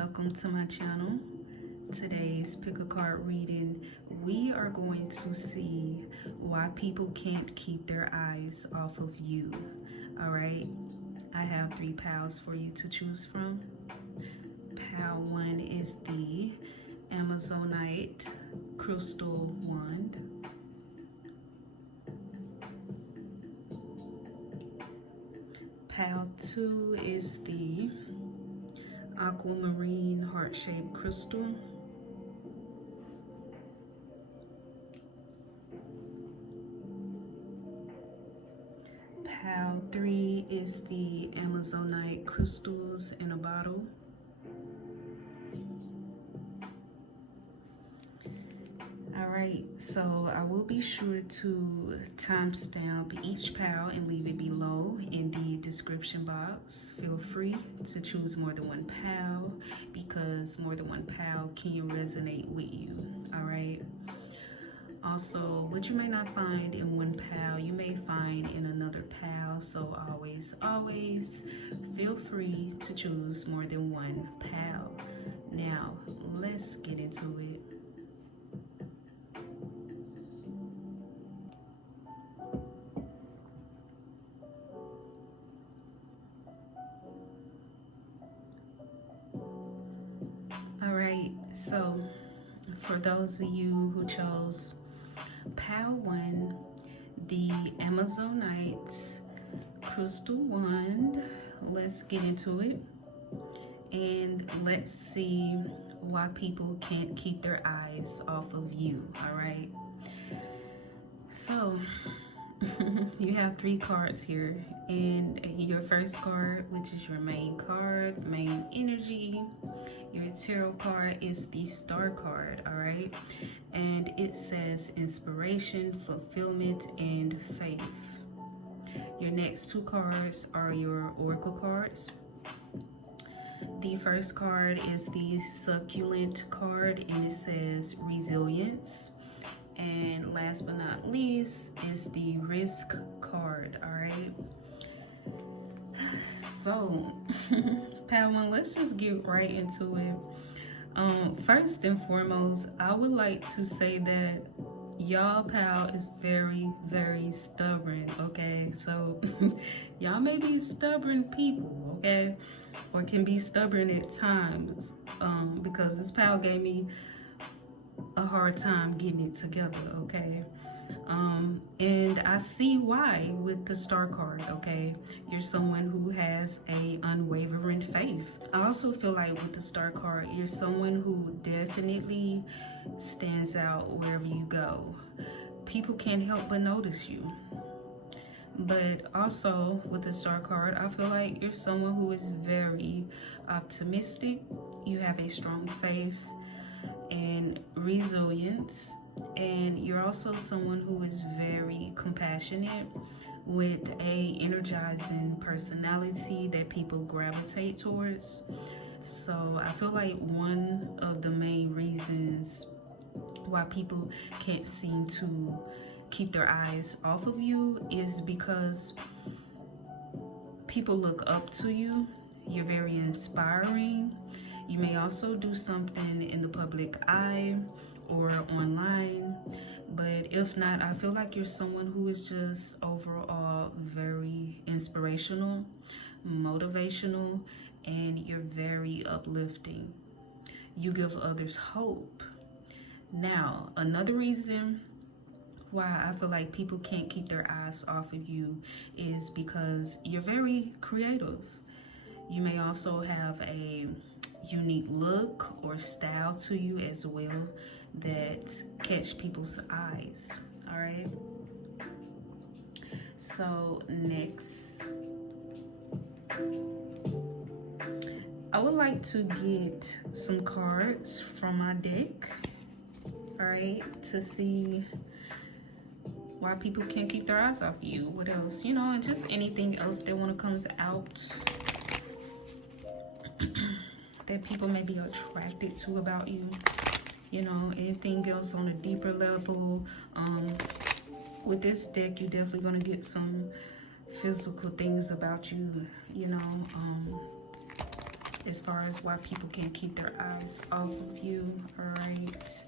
welcome to my channel. Today's pick a card reading, we are going to see why people can't keep their eyes off of you. All right, I have 3 piles for you to choose from. Pile 1 is the Amazonite crystal wand. Pile 2 is the Aquamarine heart-shaped crystal. Pile 3 is the Amazonite crystals in a bottle. Alright, so I will be sure to timestamp each pile and leave it below in the description box. Feel free to choose more than one pile because more than one pile can resonate with you. Alright. Also, what you may not find in one pile, you may find in another pile. So always feel free to choose more than one pile. Now, let's get into it. Alright, so for those of you who chose pile 1, the Amazonite crystal wand, let's get into it and let's see why people can't keep their eyes off of you. Alright, so you have 3 cards here, and your first card, which is your main card, main energy, your tarot card, is the star card. All right, and it says inspiration, fulfillment, and faith. Your next 2 cards are your oracle cards. The first card is the succulent card, and it says resilience. And last but not least is the risk card. All right, so pile 1, let's just get right into it. First and foremost, I would like to say that y'all pile is very stubborn. Okay, so y'all may be stubborn people, okay, or can be stubborn at times, because this pile gave me a hard time getting it together. Okay, and I see why with the star card. Okay, you're someone who has a unwavering faith. I also feel like with the star card, you're someone who definitely stands out wherever you go. People can't help but notice you. But also with the star card, I feel like you're someone who is very optimistic. You have a strong faith and resilience, and you're also someone who is very compassionate with a energizing personality that people gravitate towards. So I feel like one of the main reasons why people can't seem to keep their eyes off of you is because people look up to you. You're very inspiring. You may also do something in the public eye or online, but if not, I feel like you're someone who is just overall very inspirational, motivational, and you're very uplifting. You give others hope. Now, another reason why I feel like people can't keep their eyes off of you is because you're very creative. You may also have a unique look or style to you as well that catch people's eyes. All right, so next I would like to get some cards from my deck, all right, to see why people can't keep their eyes off you. What else, you know, and just anything else that want to comes out that people may be attracted to about you. You know, anything else on a deeper level. With this deck, you're definitely gonna get some physical things about you, you know. as far as why people can't keep their eyes off of you. All right.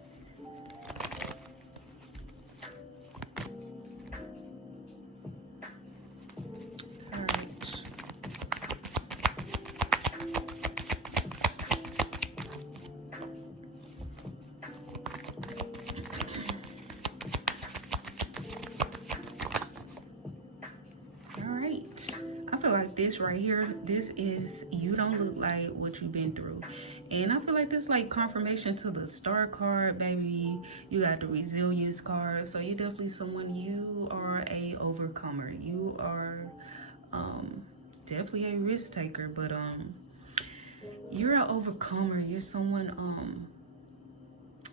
This right here, this is, you don't look like what you've been through. And I feel like this like confirmation to the star card, baby. You got the resilience card, so you're definitely someone, you are a overcomer. You are definitely a risk taker, but you're an overcomer. You're someone,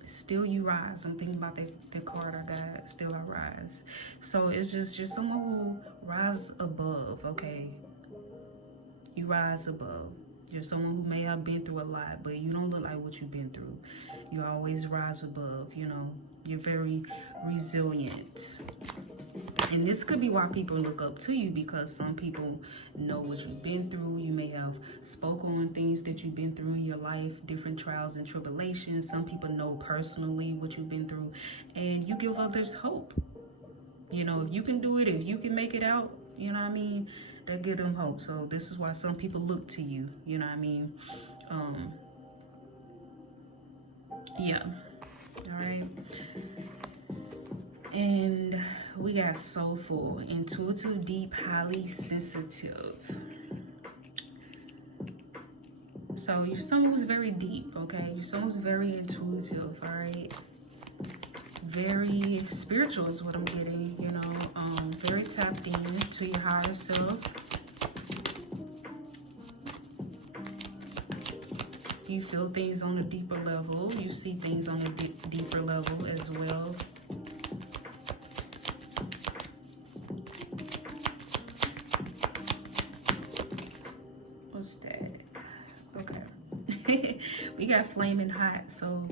still you rise. I'm thinking about the card I got, still I rise. So it's just, you're someone who rise above, okay? You rise above. You're someone who may have been through a lot, but you don't look like what you've been through. You always rise above, you know. You're very resilient. And this could be why people look up to you, because some people know what you've been through. You may have spoken on things that you've been through in your life, different trials and tribulations. Some people know personally what you've been through, and you give others hope. You know, if you can do it, if you can make it out, you know what I mean? That give them hope. So this is why some people look to you, you know what I mean? Yeah. All right. And we got soulful, intuitive, deep, highly sensitive. So you're someone who's very deep, okay? You're someone who's very intuitive, all right? Very spiritual is what I'm getting, you know, very tapped in to your higher self. You feel things on a deeper level. You see things on a deeper level as well. What's that? Okay. We got flaming hot. So,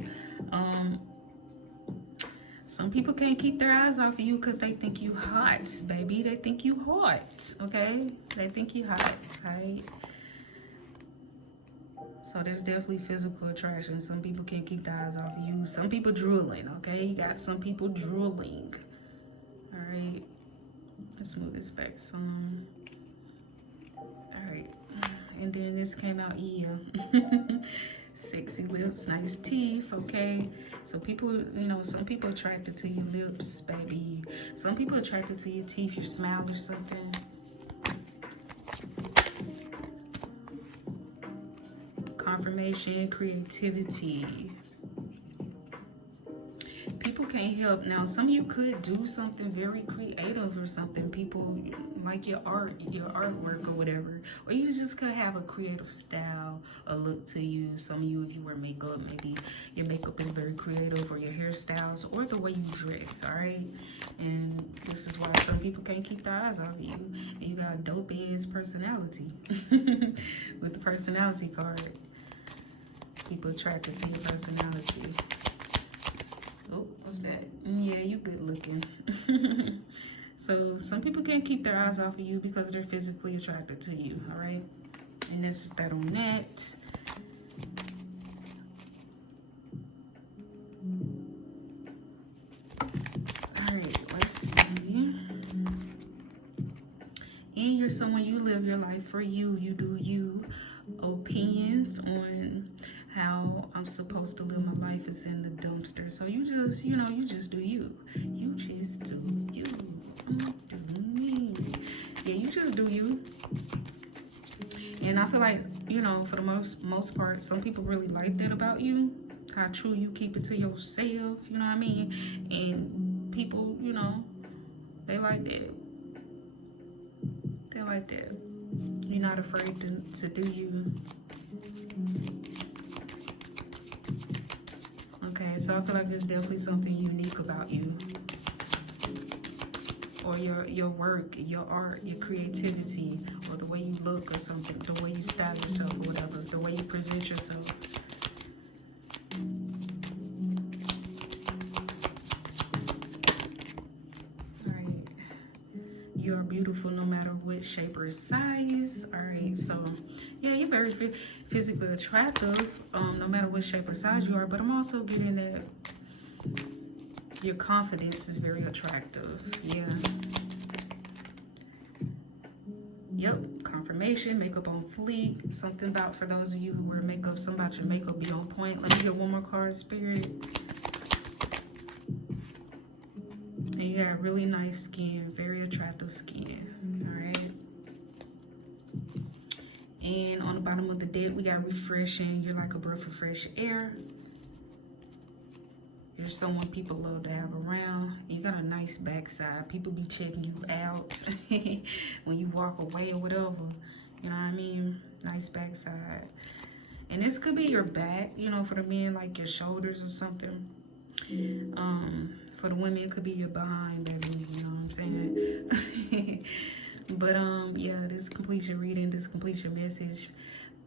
some people can't keep their eyes off of you because they think you hot, baby. They think you hot, okay? They think you hot, right? So there's definitely physical attraction. Some people can't keep their eyes off of you. Some people drooling, okay? You got some people drooling. All right. Let's move this back some. All right. And then this came out, yeah. Sexy lips, nice teeth, okay? So people, you know, some people attracted to your lips, baby. Some people attracted to your teeth, your smile or something. Confirmation, creativity. People can't help. Now, some of you could do something very creative or something. People like your artwork or whatever. Or you just could have a creative style, a look to you. Some of you, if you wear makeup, maybe your makeup is very creative, or your hairstyles, or the way you dress, all right? And this is why some people can't keep their eyes off you. And you got a dope-ass personality with the personality card. People attracted to your personality. Oh, what's that? Yeah, you good looking. So some people can't keep their eyes off of you because they're physically attracted to you, all right? And this is that on that. All right, let's see. And you're someone, you live your life for you. You do you. Opinions on how I'm supposed to live my life is in the dumpster. So you just, you know, you just do you. You just do you. I'm doing me. Yeah, you just do you. And I feel like, you know, for the most part, some people really like that about you. How true you keep it to yourself, you know what I mean? And people, you know, they like that. They like that. You're not afraid to do you. Okay, so I feel like there's definitely something unique about you. Or your work, your art, your creativity, or the way you look or something, the way you style yourself or whatever, the way you present yourself. Alright. You are beautiful no matter what shape or size. Alright, so yeah, you're very physically attractive, no matter what shape or size you are, but I'm also getting that your confidence is very attractive. Yeah. Yep, confirmation, makeup on fleek. Something about, for those of you who wear makeup, something about your makeup be on point. Let me get one more card, Spirit. And you got really nice skin, very attractive skin. All right. And on the bottom of the deck, we got refreshing. You're like a breath of fresh air. You're someone people love to have around. You got a nice backside. People be checking you out when you walk away or whatever. You know what I mean? Nice backside. And this could be your back, you know, for the men, like your shoulders or something. For the women, it could be your behind, baby. You know what I'm saying? But yeah, this completes your reading. This completes your message.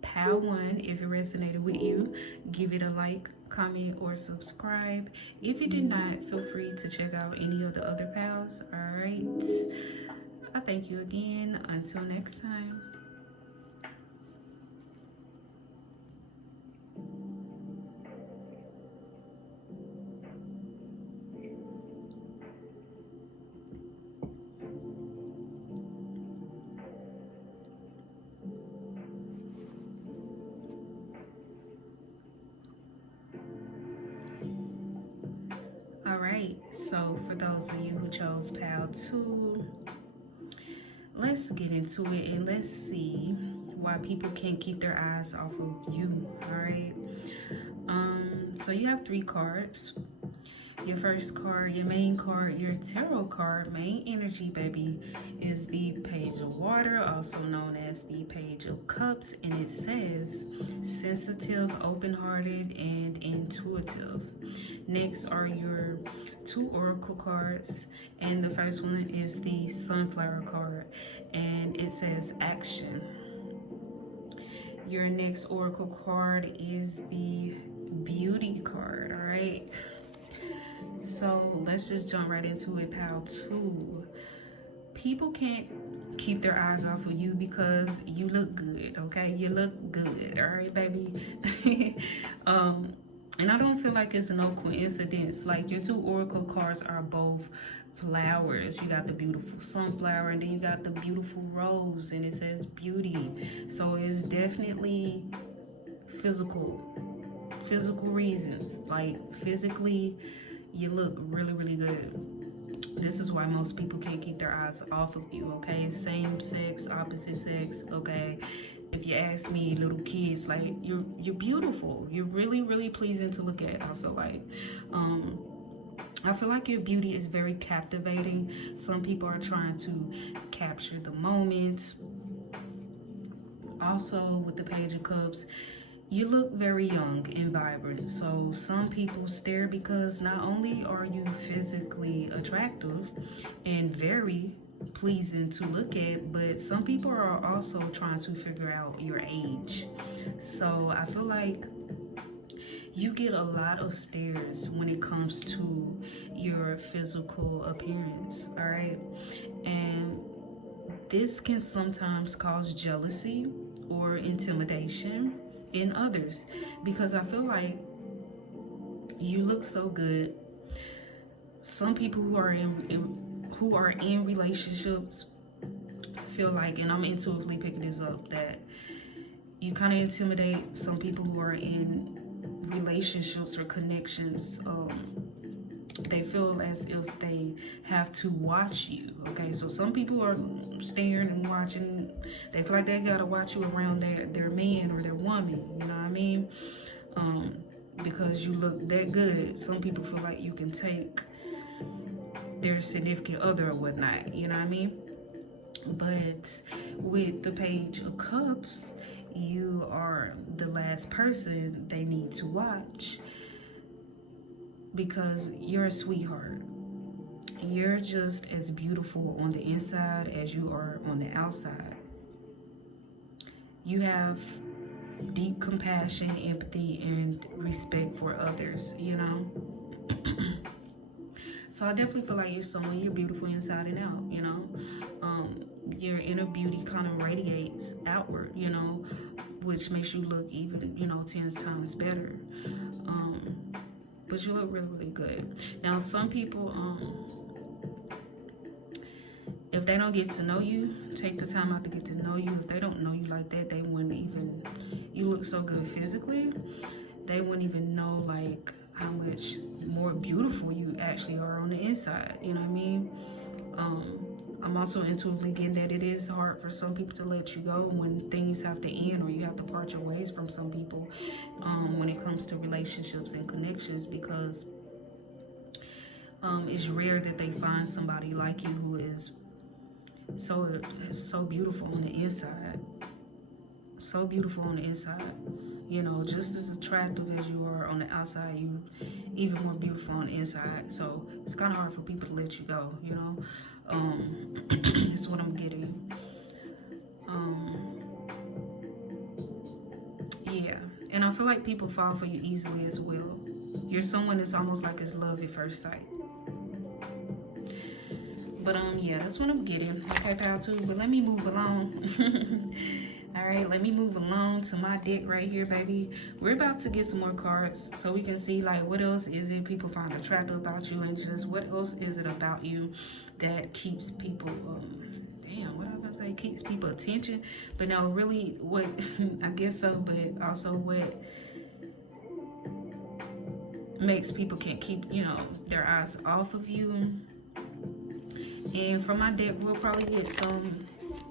Pile 1, if it resonated with you, give it a like, comment, or subscribe. If you did not, feel free to check out any of the other pals. All right. I thank you again. Until next time. Alright, so for those of you who chose pile 2, let's get into it and let's see why people can't keep their eyes off of you. Alright, so you have 3 cards. Your first card, your main card, your tarot card, main energy, baby, is the Page of Water, also known as the Page of Cups, and it says sensitive, open-hearted, and intuitive. Next are your 2 oracle cards, and the first one is the Sunflower card, and it says action. Your next oracle card is the Beauty card. All right, so let's just jump right into it. Pile 2. People can't keep their eyes off of you because you look good, okay? You look good, all right, baby? And I don't feel like it's no coincidence. Like, your 2 oracle cards are both flowers. You got the beautiful sunflower, and then you got the beautiful rose, and it says beauty. So it's definitely physical reasons. Like, physically, you look really, really good. This is why most people can't keep their eyes off of you, okay? Same sex, opposite sex, okay? If you ask me, little kids, like, you're beautiful. You're really, really pleasing to look at, I feel like. I feel like your beauty is very captivating. Some people are trying to capture the moment. Also, with the Page of Cups, you look very young and vibrant. So some people stare because not only are you physically attractive and very pleasing to look at, but some people are also trying to figure out your age. So I feel like you get a lot of stares when it comes to your physical appearance, all right? And this can sometimes cause jealousy or intimidation in others, because I feel like you look so good. Some people who are in relationships feel like, and I'm intuitively picking this up, that you kind of intimidate some people who are in relationships or connections. They feel as if they have to watch you, okay? So some people are staring and watching. They feel like they gotta watch you around their man or their woman, you know what I mean? Because you look that good. Some people feel like you can take their significant other or whatnot, you know what I mean? But with the Page of Cups, you are the last person they need to watch, because you're a sweetheart. You're just as beautiful on the inside as you are on the outside. You have deep compassion, empathy, and respect for others, you know? So I definitely feel like you're someone, you're beautiful inside and out, you know? Your inner beauty kind of radiates outward, you know, which which makes you look even, you know, 10 times better. But you look really, really good. Now, some people, if they don't get to know you, take the time out to get to know you. If they don't know you like that, they wouldn't even, you look so good physically, they wouldn't even know like how much more beautiful you actually are on the inside. You know what I mean? I'm also intuitively getting that it is hard for some people to let you go when things have to end, or you have to part your ways from some people when it comes to relationships and connections, because it's rare that they find somebody like you who is so beautiful on the inside. So beautiful on the inside. You know, just as attractive as you are on the outside, you even more beautiful on the inside. So it's kind of hard for people to let you go, you know. That's what I'm getting. Yeah, and I feel like people fall for you easily as well. You're someone that's almost like it's love at first sight. But yeah, that's what I'm getting. Okay, pal too. But let me move along. All right, let me move along to my deck right here, baby. We're about to get some more cards so we can see like what else is it people find attractive about you, and just what else is it about you that keeps people damn, what I was about to say, keeps people attention. But no, really what I guess so, but also what makes people can't keep, you know, their eyes off of you. And from my deck, we'll probably get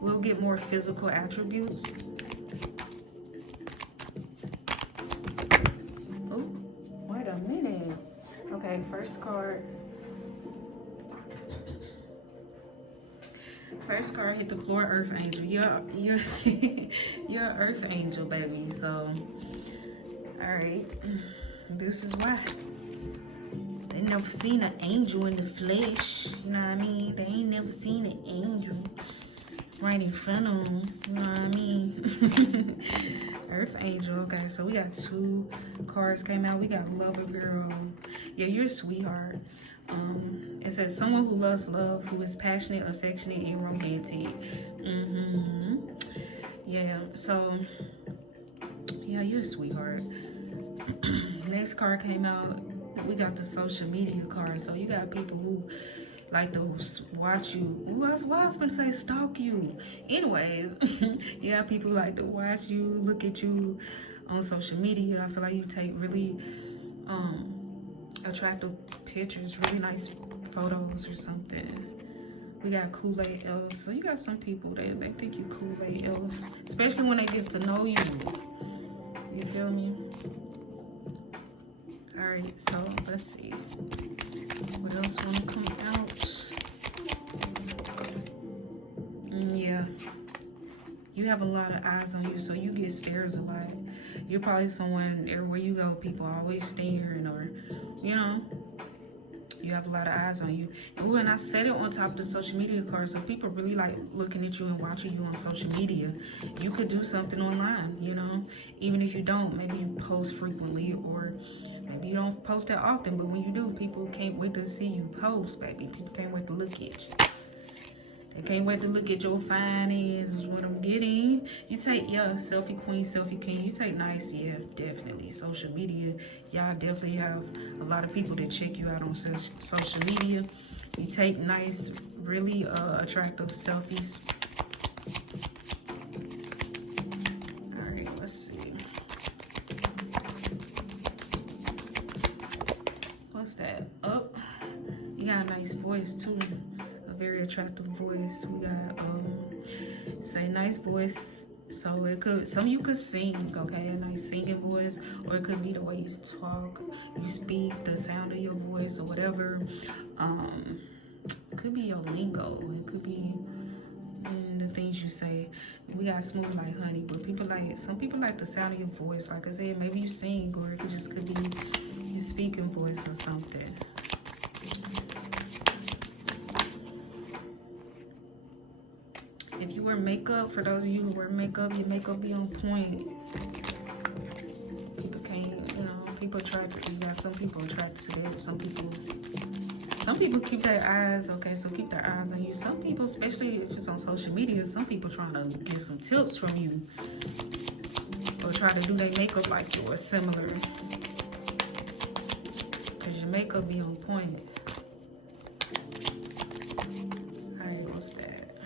we'll get more physical attributes. Oh, wait a minute. Okay, first card. First card hit the floor, Earth Angel. You're you're an Earth Angel, baby. So, all right, this is why. They never seen an angel in the flesh. You know what I mean? They ain't never seen an angel right in front of them. You know what I mean? Earth Angel. Okay, so we got 2 cards came out. We got Lover Girl. Yeah, you're a sweetheart. It says someone who loves love, who is passionate, affectionate, and romantic. Yeah, so yeah, you're a sweetheart. Next card came out. We got the social media card. So you got people who like to watch you. Ooh, I was gonna say stalk you. Anyways, you got people who like to watch you, look at you on social media. I feel like you take really attractive pictures, really nice photos or something. We got Kool-Aid elves. So you got some people that they think you Kool-Aid elves, especially when they get to know you. You feel me? Alright, so let's see. What else wanna come out? Yeah. You have a lot of eyes on you, so you get stares a lot. You're probably someone, everywhere you go, people are always staring, or, you know, you have a lot of eyes on you. And when I said it on top of the social media card, so people really like looking at you and watching you on social media. You could do something online, you know, even if you don't, maybe you post frequently, or maybe you don't post that often, but when you do, people can't wait to see you post, baby. People can't wait to look at you. They can't wait to look at your fine ass, is what I'm getting. You take, yeah, selfie queen, selfie king. You take nice, yeah, definitely. Social media, y'all definitely have a lot of people that check you out on social media. You take nice, really attractive selfies. All right, let's see. What's that? Oh, you got a nice voice too. Very attractive voice. We got say nice voice, so it could, some of you could sing, okay, a nice singing voice, or it could be the way you talk, you speak, the sound of your voice, or whatever. It could be your lingo, it could be the things you say. We got smooth like honey, but some people like the sound of your voice. Like I said, maybe you sing, or it could be your speaking voice or something. If you wear makeup, for those of you who wear makeup, your makeup be on point. People can't, you know, people attracted. You got some people attracted to that. Some people keep their eyes, okay, so keep their eyes on you. Some people, especially if it's on social media, some people trying to get some tips from you. people try to do their makeup like you or similar. Because your makeup be on point. Alright, what's that?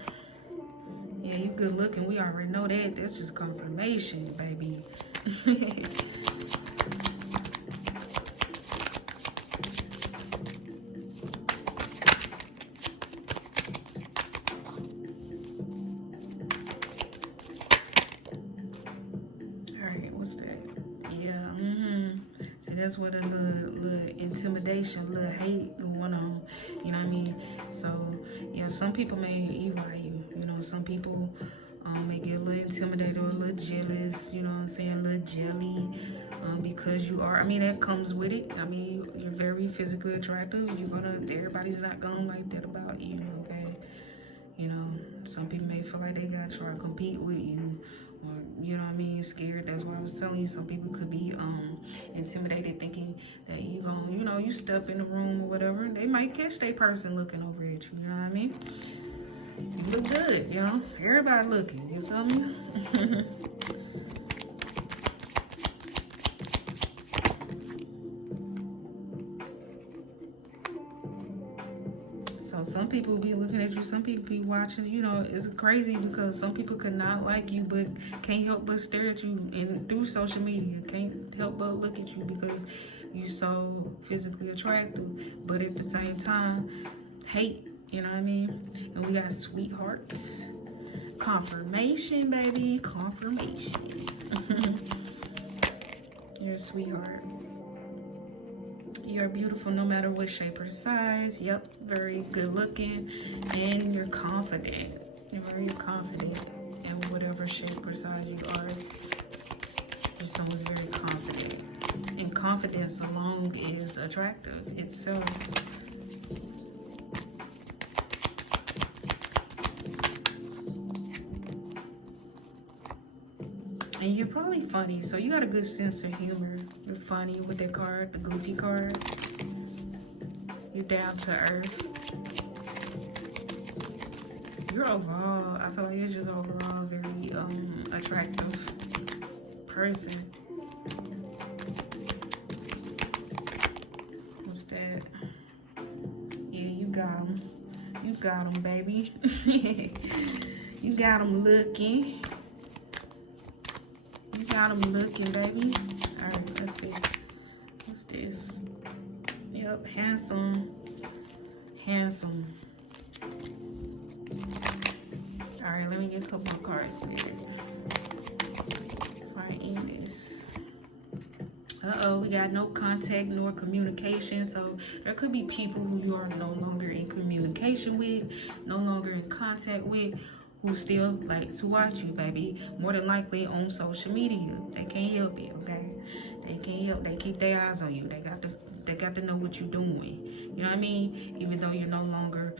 Yeah, you good looking. We already know that. That's just confirmation, baby. That's what a little intimidation, little hate going on, you know what I mean? So, you know, some people may evil you, you know, some people may get a little intimidated or a little jealous, you know what I'm saying, a little jelly, because you are, I mean, that comes with it. I mean, you're very physically attractive. Everybody's not gonna like that about you, okay? You know, some people may feel like they gotta try to compete with you. Or, you know what I mean, scared. That's why I was telling you, some people could be intimidated, thinking that you gonna, you know, you step in the room or whatever, they might catch their person looking over at you, you know what I mean? You look good, you know, everybody looking, you feel me? Some people be looking at you, some people be watching, you know, it's crazy because some people could not like you but can't help but stare at you and through social media, can't help but look at you because you so physically attractive, but at the same time, hate, you know what I mean? And we got sweethearts. Confirmation, baby, confirmation. You're a sweetheart. You're beautiful no matter what shape or size. Yep, very good looking. And you're confident. You're very confident in whatever shape or size you are. You're someone's very confident. And confidence alone is attractive itself. And you're probably funny, so you got a good sense of humor. You're funny with that card, the goofy card. You're down to earth. You're overall, I feel like you're just overall very attractive person. What's that? Yeah, you got them. You got them, baby. You got them looking. You got them looking, baby. All right, let's see. What's this? Yep, handsome. Handsome. All right, let me get a couple of cards, Spirit. Before I end this. Uh-oh, we got no contact nor communication. So there could be people who you are no longer in communication with, no longer in contact with, who still like to watch you, baby. More than likely on social media. They can't help it, okay? They can't help. They keep their eyes on you. They got to know what you're doing. You know what I mean? Even though you're no longer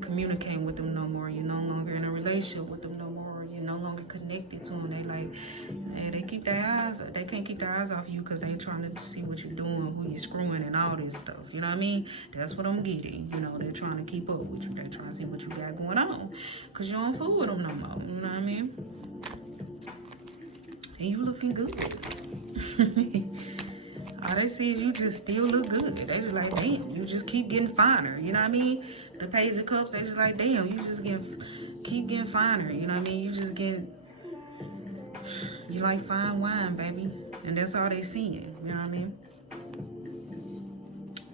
communicating with them no more, you're no longer in a relationship with them no more, you're no longer connected to them. They like, hey, they keep their eyes. They can't keep their eyes off you because they trying to see what you're doing, who you're screwing, and all this stuff. You know what I mean? That's what I'm getting. You know, they're trying to keep up with you. They're trying to see what you got going on because you don't fool with them no more. You know what I mean? And you looking good. All they see is you just still look good. They just like, damn, you just keep getting finer. You know what I mean? The Page of Cups, they just like, damn, you just keep getting finer. You know what I mean? You just you like fine wine, baby. And that's all they seeing. You know what I mean?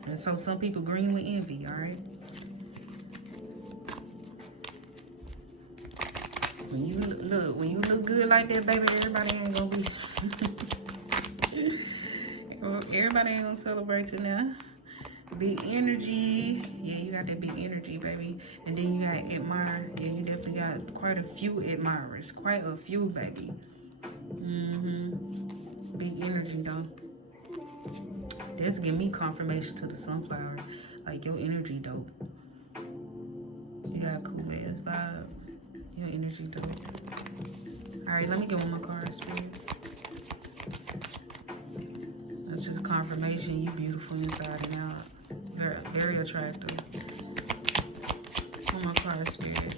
And so some people green with envy, all right? When you look good like that, baby, everybody ain't gonna be... Everybody ain't gonna celebrate you now. Big energy. Yeah, you got that big energy, baby. And then you got admire. Yeah, you definitely got quite a few admirers. Quite a few, baby. Big energy, though. That's giving me confirmation to the sunflower. Like, your energy, dope. You got a cool ass vibe. Your energy, dope. Alright, let me get one more card, Spirit. That's just confirmation you beautiful inside and out. Very, very attractive. One more card, Spirit.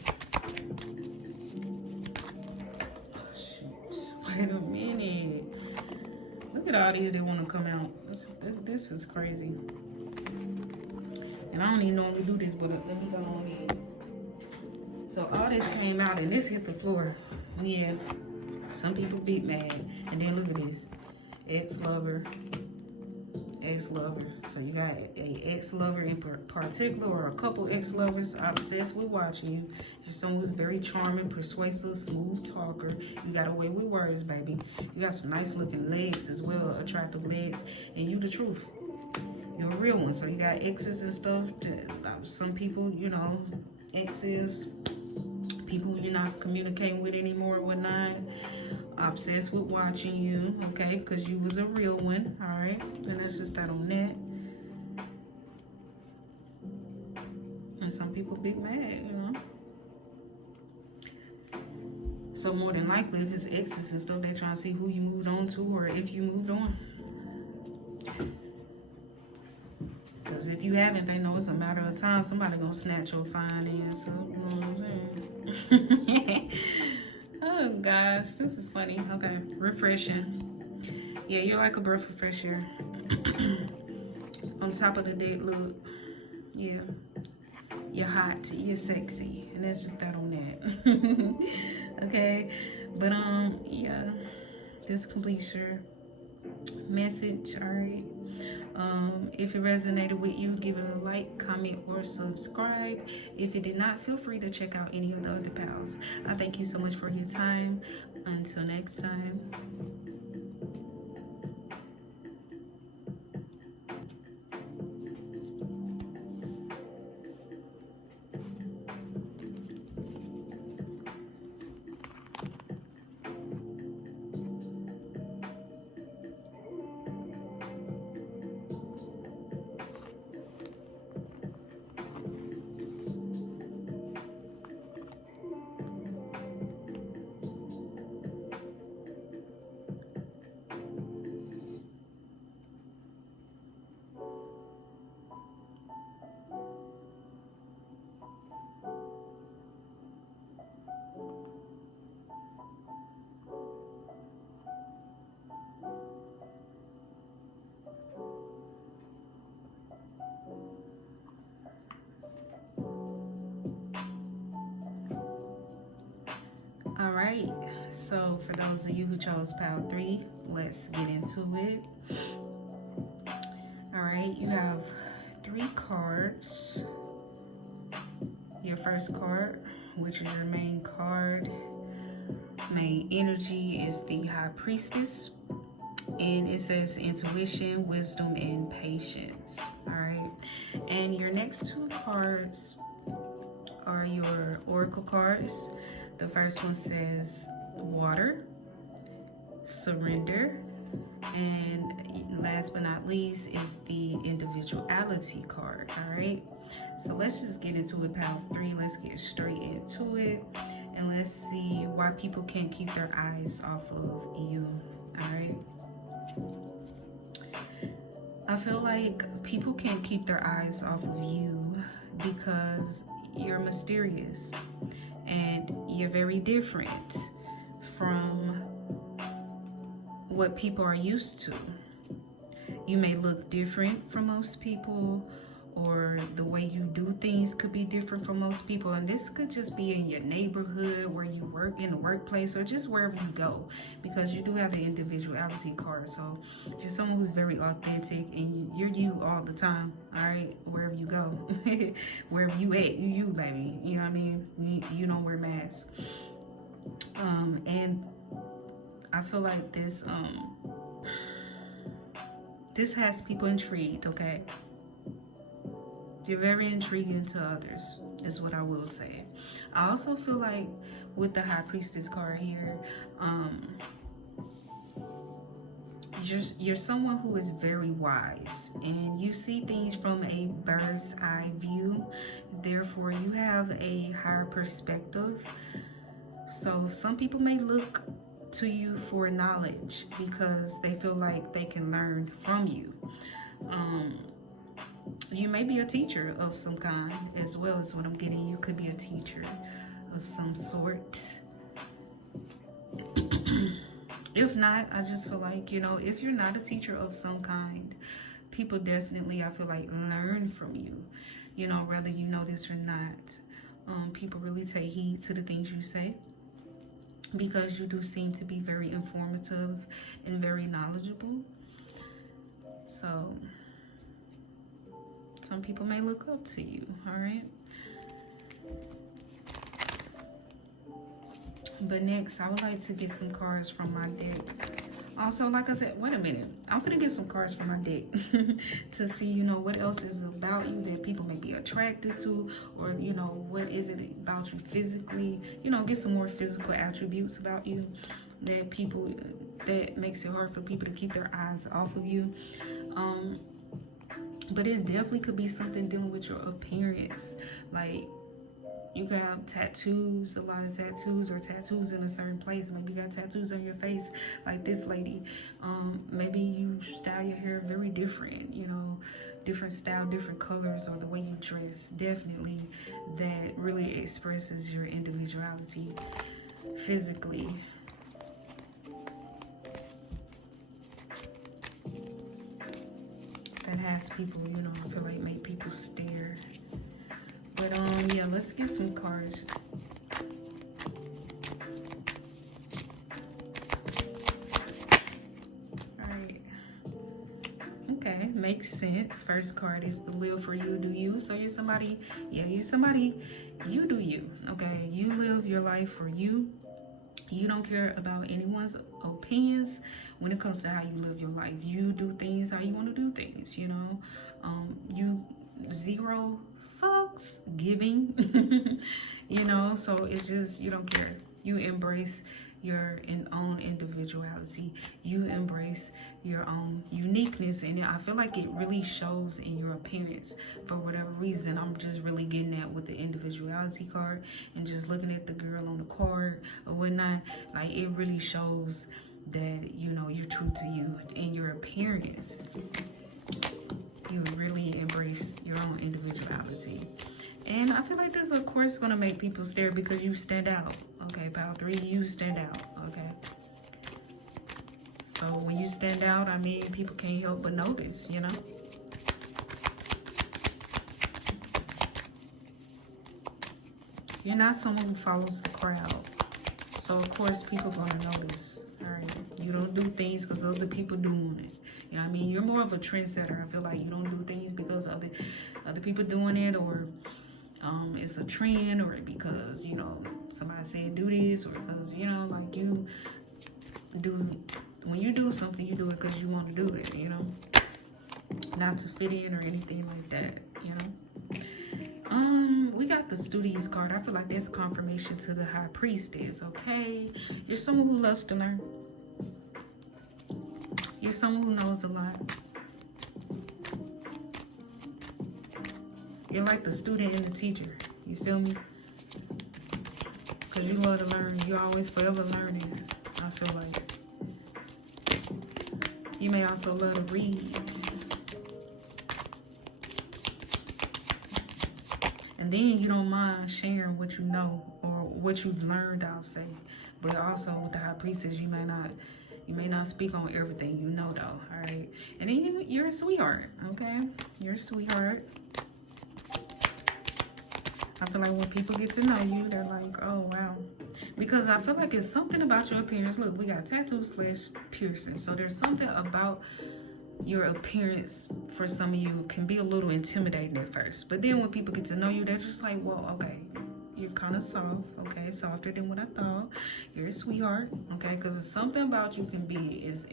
Oh, shoot. Wait a minute. Look at all these that want to come out. This is crazy. And I don't even normally do this, but let me go on ahead. So all this came out and this hit the floor. Yeah, some people be mad. And then look at this. Ex-lover. Ex-lover. So you got a ex-lover in particular, or a couple ex-lovers obsessed with watching you. You're someone who's very charming, persuasive, smooth talker. You got a way with words, baby. You got some nice looking legs as well, attractive legs. And you the truth. You're a real one. So you got exes and stuff. Some people, you know, exes, people you're not communicating with anymore or whatnot. Obsessed with watching you, okay, because you was a real one. All right, and that's just that on that. And some people be mad, you know. So more than likely, if it's exes and stuff, they're trying to see who you moved on to, or if you moved on. Because if you haven't, they know it's a matter of time. Somebody gonna snatch your fine ass up. You know what I'm saying? Oh gosh, this is funny. Okay, refreshing. Yeah, you're like a breath of fresh air. On top of the dead look. Yeah. You're hot, you're sexy. And that's just that on that. Okay. But yeah. This completes your message. Alright. If it resonated with you, give it a like, comment, or subscribe. If it did not, feel free to check out any of the other pals. I thank you so much for your time. Until next time. Alright, so for those of you who chose pile 3, let's get into it. Alright, you have 3 cards. Your first card, which is your main card, main energy, is the High Priestess. And it says intuition, wisdom, and patience. Alright, and your next 2 cards are your oracle cards. The first one says water, surrender, and last but not least is the individuality card. All right, so let's just get into it, pile 3. Let's get straight into it, and let's see why people can't keep their eyes off of you. All right, I feel like people can't keep their eyes off of you because you're mysterious. And you're very different from what people are used to. You may look different from most people, or the way you do things could be different from most people. And this could just be in your neighborhood, where you work, in the workplace, or just wherever you go, because you do have the individuality card. So you're someone who's very authentic, and you're you all the time. All right, wherever you go, wherever you at, you baby. You know what I mean? You don't wear masks. And I feel like this this has people intrigued. Okay. You're very intriguing to others, is what I will say. I also feel like with the High Priestess card here, you're someone who is very wise, and you see things from a bird's eye view. Therefore, you have a higher perspective. So some people may look to you for knowledge because they feel like they can learn from you. You may be a teacher of some kind as well, is what I'm getting. You could be a teacher of some sort. If not, I just feel like, you know, if you're not a teacher of some kind, people definitely, I feel like, learn from you, you know, whether you know this or not. People really take heed to the things you say, because you do seem to be very informative and very knowledgeable. So some people may look up to you, all right? But next, I would like to get some cards from my deck. Also, like I said, wait a minute. I'm gonna get some cards from my deck to see, you know, what else is about you that people may be attracted to, or, you know, what is it about you physically. You know, get some more physical attributes about you that makes it hard for people to keep their eyes off of you. But it definitely could be something dealing with your appearance. Like, you got tattoos, a lot of tattoos, or tattoos in a certain place. Maybe you got tattoos on your face, like this lady. Maybe you style your hair very different, you know, different style, different colors, or the way you dress. Definitely, that really expresses your individuality physically. That has people, you know, I feel like make people stare. But yeah, let's get some cards. Alright. Okay, makes sense. First card is the live for you, do you. So you're somebody, yeah, you're somebody, you do you. Okay, you live your life for you. You don't care about anyone's opinions when it comes to how you live your life. You do things how you want to do things, you know. You zero fucks giving, you know, so it's just, you don't care. You embrace your own individuality. You embrace your own uniqueness, and I feel like it really shows in your appearance for whatever reason. I'm just really getting that with the individuality card, and just looking at the girl on the card or whatnot. Like, it really shows that, you know, you're true to you and your appearance. You really embrace your own individuality. And I feel like this, of course, is going to make people stare because you stand out. Okay, pile 3, you stand out. Okay. So when you stand out, I mean, people can't help but notice, you know. You're not someone who follows the crowd. So, of course, people are going to notice. All right. You don't do things because other people doing it. You know what I mean? You're more of a trendsetter. I feel like you don't do things because other people doing it, or it's a trend, or because, you know, somebody said do this, or because, you know, like, you do, when you do something, you do it because you want to do it, you know, not to fit in or anything like that, you know. We got the Studious card. I feel like that's confirmation to the High Priestess. Okay, you're someone who loves to learn. You're someone who knows a lot. You're like the student and the teacher. You feel me? Because you love to learn. You're always forever learning, I feel like. You may also love to read. And then you don't mind sharing what you know or what you've learned, I'll say. But also with the High Priestess, you may not speak on everything you know, though, all right? And then you're a sweetheart, okay? You're a sweetheart. I feel like when people get to know you, they're like, oh, wow. Because I feel like it's something about your appearance. Look, we got tattoo/piercing. So there's something about your appearance for some of you can be a little intimidating at first. But then when people get to know you, they're just like, whoa, okay. You're kind of soft, okay? Softer than what I thought. You're a sweetheart, okay? Because it's something about you can be is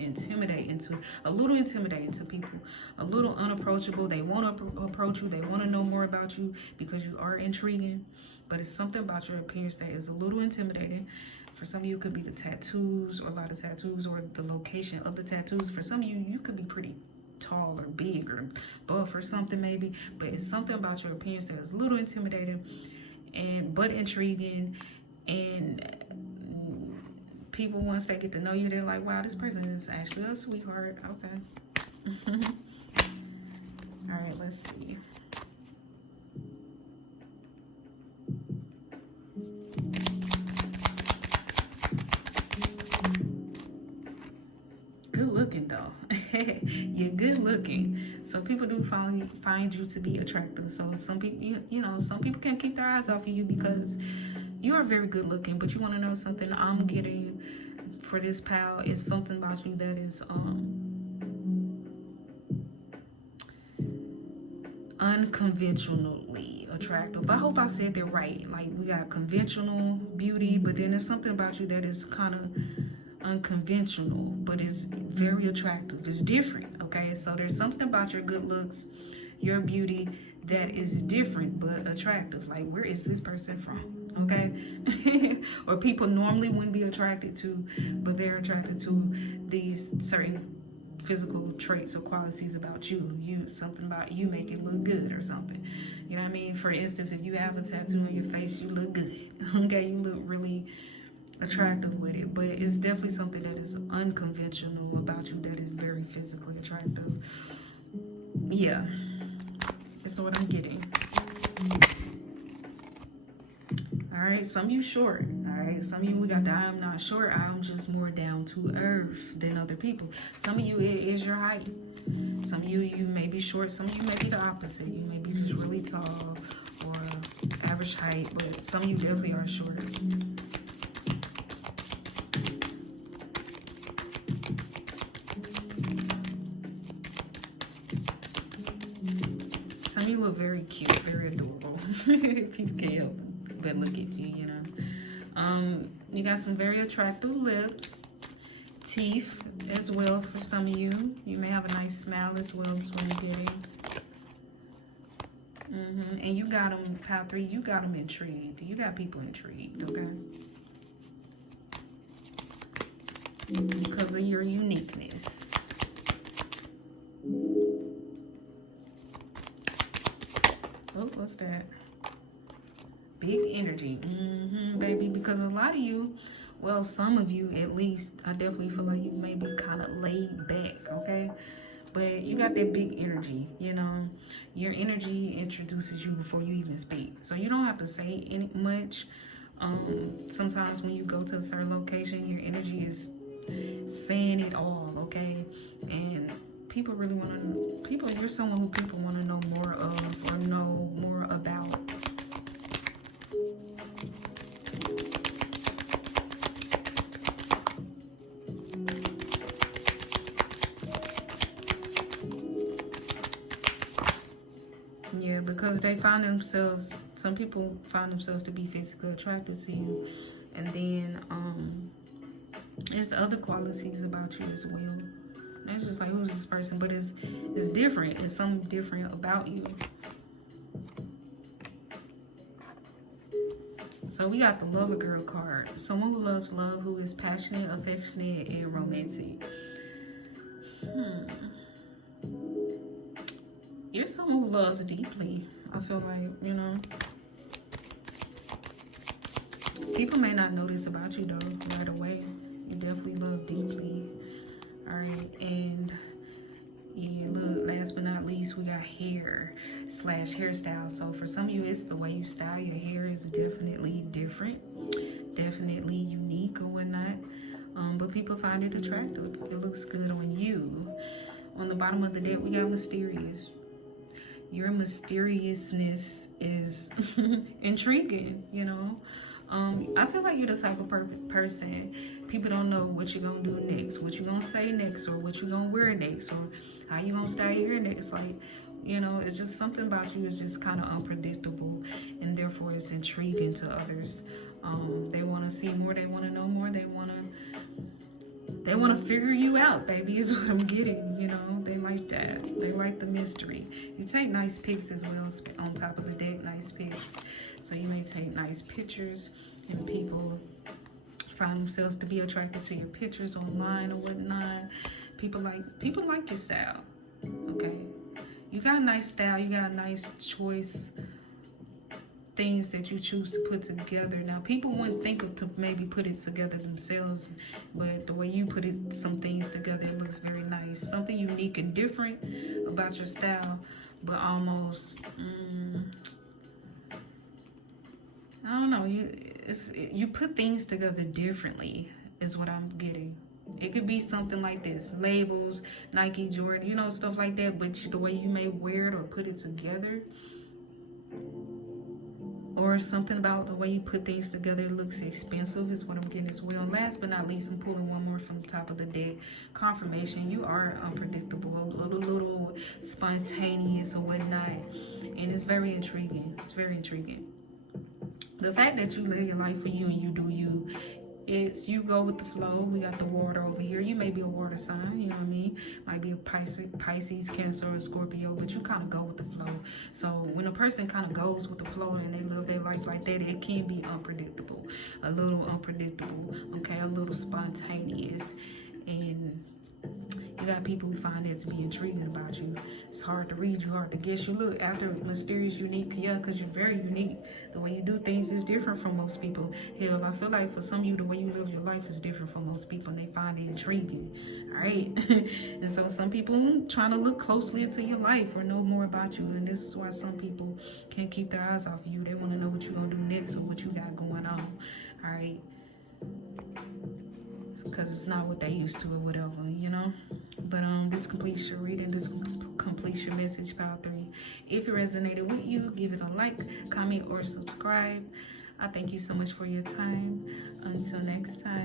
a little intimidating to people. A little unapproachable. They want to approach you. They want to know more about you because you are intriguing. But it's something about your appearance that is a little intimidating. For some of you, it could be the tattoos, or a lot of tattoos, or the location of the tattoos. For some of you, you could be pretty tall or big or buff or something maybe. But it's something about your appearance that is a little intimidating, but intriguing. And people, once they get to know you, they're like, wow, this person is actually a sweetheart. Okay. All right, let's see. looking though. You're good looking, so people do find you to be attractive. So some people, you know, some people can't keep their eyes off of you because you are very good looking. But you want to know something? I'm getting for this pal is something about you that is unconventionally attractive. I hope I said that right. Like, we got conventional beauty, but then there's something about you that is kind of unconventional, but it's very attractive. It's different. Okay, so there's something about your good looks, your beauty, that is different but attractive. Like, where is this person from? Okay. Or people normally wouldn't be attracted to, but they're attracted to these certain physical traits or qualities about you. Something about you make it look good or something. You know what I mean? For instance, if you have a tattoo on your face, you look good. Okay, you look really attractive with it. But it's definitely something that is unconventional about you that is very physically attractive. Yeah, that's what I'm getting. All right, some of you short. All right, some of you, we got the I'm not short, I'm just more down to earth than other people. Some of you, it is your height. Some of you, you may be short. Some of you may be the opposite. You may be just really tall or average height, but some of you definitely are short. Some of you look very cute, very adorable. People can't help but look at you, you know. You got some very attractive lips, teeth as well for some of you. You may have a nice smile as well, is what I'm getting. And you got them, pile 3, you got them intrigued. You got people intrigued, okay? Because of your uniqueness. Oh, what's that? Big energy, baby, because a lot of you, well, some of you at least, I definitely feel like you may be kind of laid back, okay? But you got that big energy, you know. Your energy introduces you before you even speak. So you don't have to say much. Sometimes when you go to a certain location, your energy is saying it all, okay? And people really want to, you're someone who people want to know more of or know more about. Yeah, because they find themselves, some people find themselves to be physically attracted to you. And then there's other qualities about you as well. It's just like, who's this person? But it's different. It's something different about you. So we got the Lover Girl card. Someone who loves love, who is passionate, affectionate, and romantic. You're someone who loves deeply. I feel like, you know. People may not notice about you though right away. You definitely love deeply. Alright, and yeah, look, last but not least, we got hair / hairstyle. So for some of you, it's the way you style your hair is definitely different, definitely unique or whatnot. But people find it attractive. It looks good on you. On the bottom of the deck, we got mysterious. Your mysteriousness is intriguing, you know. I feel like you're the type of person, people don't know what you're gonna do next, what you're gonna say next, or what you're gonna wear next, or how you gonna style your hair next. Like, you know, it's just something about you is just kind of unpredictable, and therefore it's intriguing to others. They want to see more, they want to know more, they want to figure you out, baby, is what I'm getting, you know. They like that. They like the mystery. You take nice pics as well on top of the deck, nice pics. So you may take nice pictures, and people find themselves to be attracted to your pictures online or whatnot. People like your style, okay? You got a nice style, you got a nice choice, things that you choose to put together. Now, people wouldn't think of to maybe put it together themselves, but the way you put some things together, it looks very nice. Something unique and different about your style, but almost, I don't know, you put things together differently is what I'm getting. It could be something like this: labels, Nike, Jordan, you know, stuff like that. But the way you may wear it or put it together, or something about the way you put things together, it looks expensive, is what I'm getting as well. And last but not least, I'm pulling one more from the top of the deck. Confirmation: you are unpredictable, a little spontaneous or whatnot, and it's very intriguing. It's very intriguing. The fact that you live your life for you and you do you, it's you go with the flow. We got the water over here. You may be a water sign, you know what I mean? Might be a Pisces, Cancer, or Scorpio, but you kind of go with the flow. So when a person kind of goes with the flow and they live their life like that, it can be unpredictable, a little unpredictable, okay, a little spontaneous. And you got people who find it to be intriguing about you. It's hard to read you, hard to guess you. Look, after mysterious, unique, yeah, because you're very unique. The way you do things is different from most people. Hell, I feel like for some of you, the way you live your life is different from most people, and they find it intriguing, all right? And so some people trying to look closely into your life or know more about you, and this is why some people can't keep their eyes off you. They want to know what you're going to do next or what you got going on, all right? Because it's not what they used to or whatever, you know. But this completes your reading. This completes your message, pile 3. If it resonated with you, give it a like, comment, or subscribe. I thank you so much for your time. Until next time.